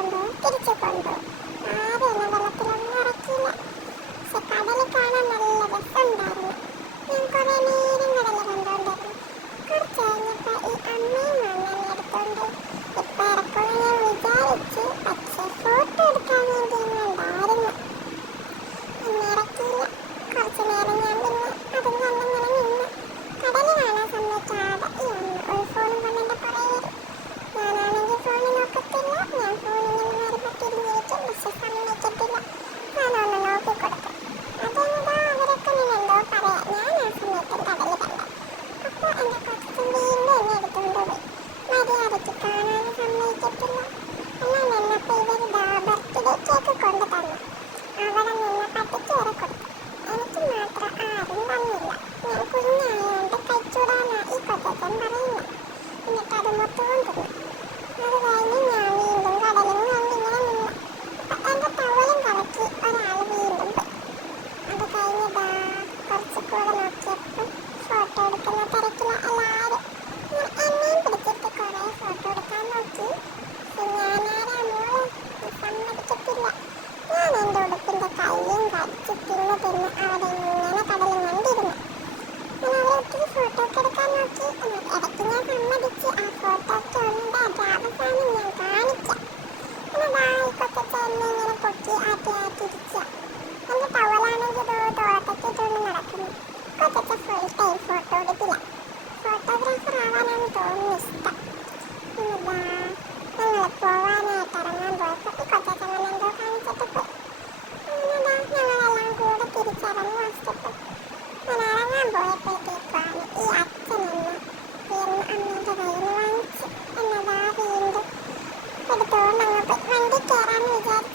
കൊണ്ടുപോകും, തിരിച്ചു കൊണ്ടുപോകും. ആരും എന്നെ വെള്ളത്തിലൊന്നും ഇറക്കിയില്ല. പക്ഷെ കടൽ കാണാൻ നല്ല രസമുണ്ടായിരുന്നു. ഞാൻ കുറേ നേരം കടൽ കണ്ടുകൊണ്ടിരുന്നു. കുറച്ച് കഴിഞ്ഞപ്പോൾ ഈ അമ്മയും അണ്ണനെ എടുത്തോണ്ട് ഇപ്പം ഇറക്കുമെന്ന് ഞാൻ വിചാരിച്ചു. പക്ഷെ ഫോട്ടോ എടുക്കാൻ വേണ്ടി ഇന്നുണ്ടായിരുന്നു. എന്നെ ഇറക്കിയില്ല. കുറച്ച് നേരം ഞാൻ പിന്നെ അതും കണ്ടിങ്ങനെ നിന്നു. കടല് കാണാൻ സമ്മതിക്കാതെ ഈ അമ്മ ഒരു ഫോണും കൊണ്ട് എൻ്റെ പുറകെ വരും. ഞാനാണെങ്കിൽ ഫോണിൽ നോക്കത്തില്ല. ഞാൻ ഫോണിങ്ങനെ വരുമ്പോൾ തിരിഞ്ഞിരിക്കും. പക്ഷെ സമ്മതിക്കത്തില്ല. ഞാനൊന്ന് നോക്കിക്കൊടുക്കും. അതെന്താ അവരൊക്കെ ഇങ്ങനെ എന്തോ പറയാം. ഞാൻ ആ സമയത്തും കടല് കണ്ടു. അപ്പോൾ എൻ്റെ കൊച്ചു വീണ്ടും എന്നെ എടുത്തുകൊണ്ട് പോയി. മര്യാദയ്ക്ക് കാണാൻ സമ്മതിക്കത്തില്ല. എല്ലാം നിന്നപ്പോൾ ഇവർ ബർത്ത്ഡേ കേക്ക് കൊണ്ട് തന്നു. അവിടെ നിന്ന് പട്ടിക്ക് വരെ കൊടുത്തു. എനിക്ക് മാത്രം ആരും തന്നില്ല. ഞാൻ കുഞ്ഞായോണ്ട് കഴിച്ചൂടാന്നാ ഈ കൊച്ചച്ഛൻ പറയുന്നത്. എന്നിട്ട് അത് മൊത്തവും തിന്നു. അത് കഴിഞ്ഞ് ഞാൻ വീണ്ടും കടലും കണ്ടിങ്ങനെ നിന്നു. അപ്പം എൻ്റെ ടവലും കലക്കി ഒരാൾ വീണ്ടും പോയി. അത് കഴിഞ്ഞതാ കുറച്ച് കൂടെ നോക്കിയപ്പം ഫോട്ടോ എടുക്കുന്ന തിരക്കില എല്ലാവരും. ഞാൻ എന്നെയും പിടിച്ചിട്ട് കുറേ ഫോട്ടോ എടുക്കാൻ നോക്കി. ഞാനാരാ മോളെ, സമ്മതിക്കത്തില്ല. ഞാൻ എൻ്റെ ഉടുപ്പിൻ്റെ കയ്യും കടിച്ച് തിന്ന് അവിടെ ഇങ്ങനെ കടലും കണ്ടിരുന്നു. ഞാൻ അവരെ ഒത്തിരി ഫോട്ടോ ഒക്കെ എടുക്കാൻ നോക്കി. ഇടയ്ക്ക് ഞാൻ സമ്മതിച്ച് ആ ഫോട്ടോ ഒക്കെ ഉണ്ട്. അത് അവസാനം ഞാൻ കാണിക്കാം. എന്നതാ ഈ കൊച്ചച്ഛ എന്നെ ഇങ്ങനെ പൊക്കി ആട്ടി ആട്ടിരിക്കുക. എൻ്റെ ടവലാണെങ്കിൽ തോളത്തൊക്കെ ഇട്ടുകൊണ്ട് നടക്കുന്നു. കൊച്ചച്ഛ ഫുൾ ടൈം ഫോട്ടോ എടുക്കില്ല. ഫോട്ടോഗ്രാഫർ ആവാനാണ് തോന്നുന്നു ഇഷ്ടം. എന്നതാ ഞങ്ങൾ പോവാനായിട്ട് ഇറങ്ങാൻ പോയപ്പോൾ ഈ കൊച്ചച്ഛൻ എന്തോ കാണിച്ചിട്ട് പോയി. എന്നതാ ഞങ്ങളെല്ലാം കൂടെ തിരിച്ചിറങ്ങി വശപ്പെട്ടു. ഞാൻ ഇറങ്ങാൻ പോയപ്പോഴത്തേക്കാണ് ഈ അച്ഛനെന്ന് അമ്മേൻ്റെ കയ്യിൽ നിന്ന് വാങ്ങിച്ചു. എന്നതാ വീണ്ടും എടുത്തുകൊണ്ട് അങ്ങ് പോയി. വണ്ടി കയറാമെന്ന് വിചാരിച്ചു.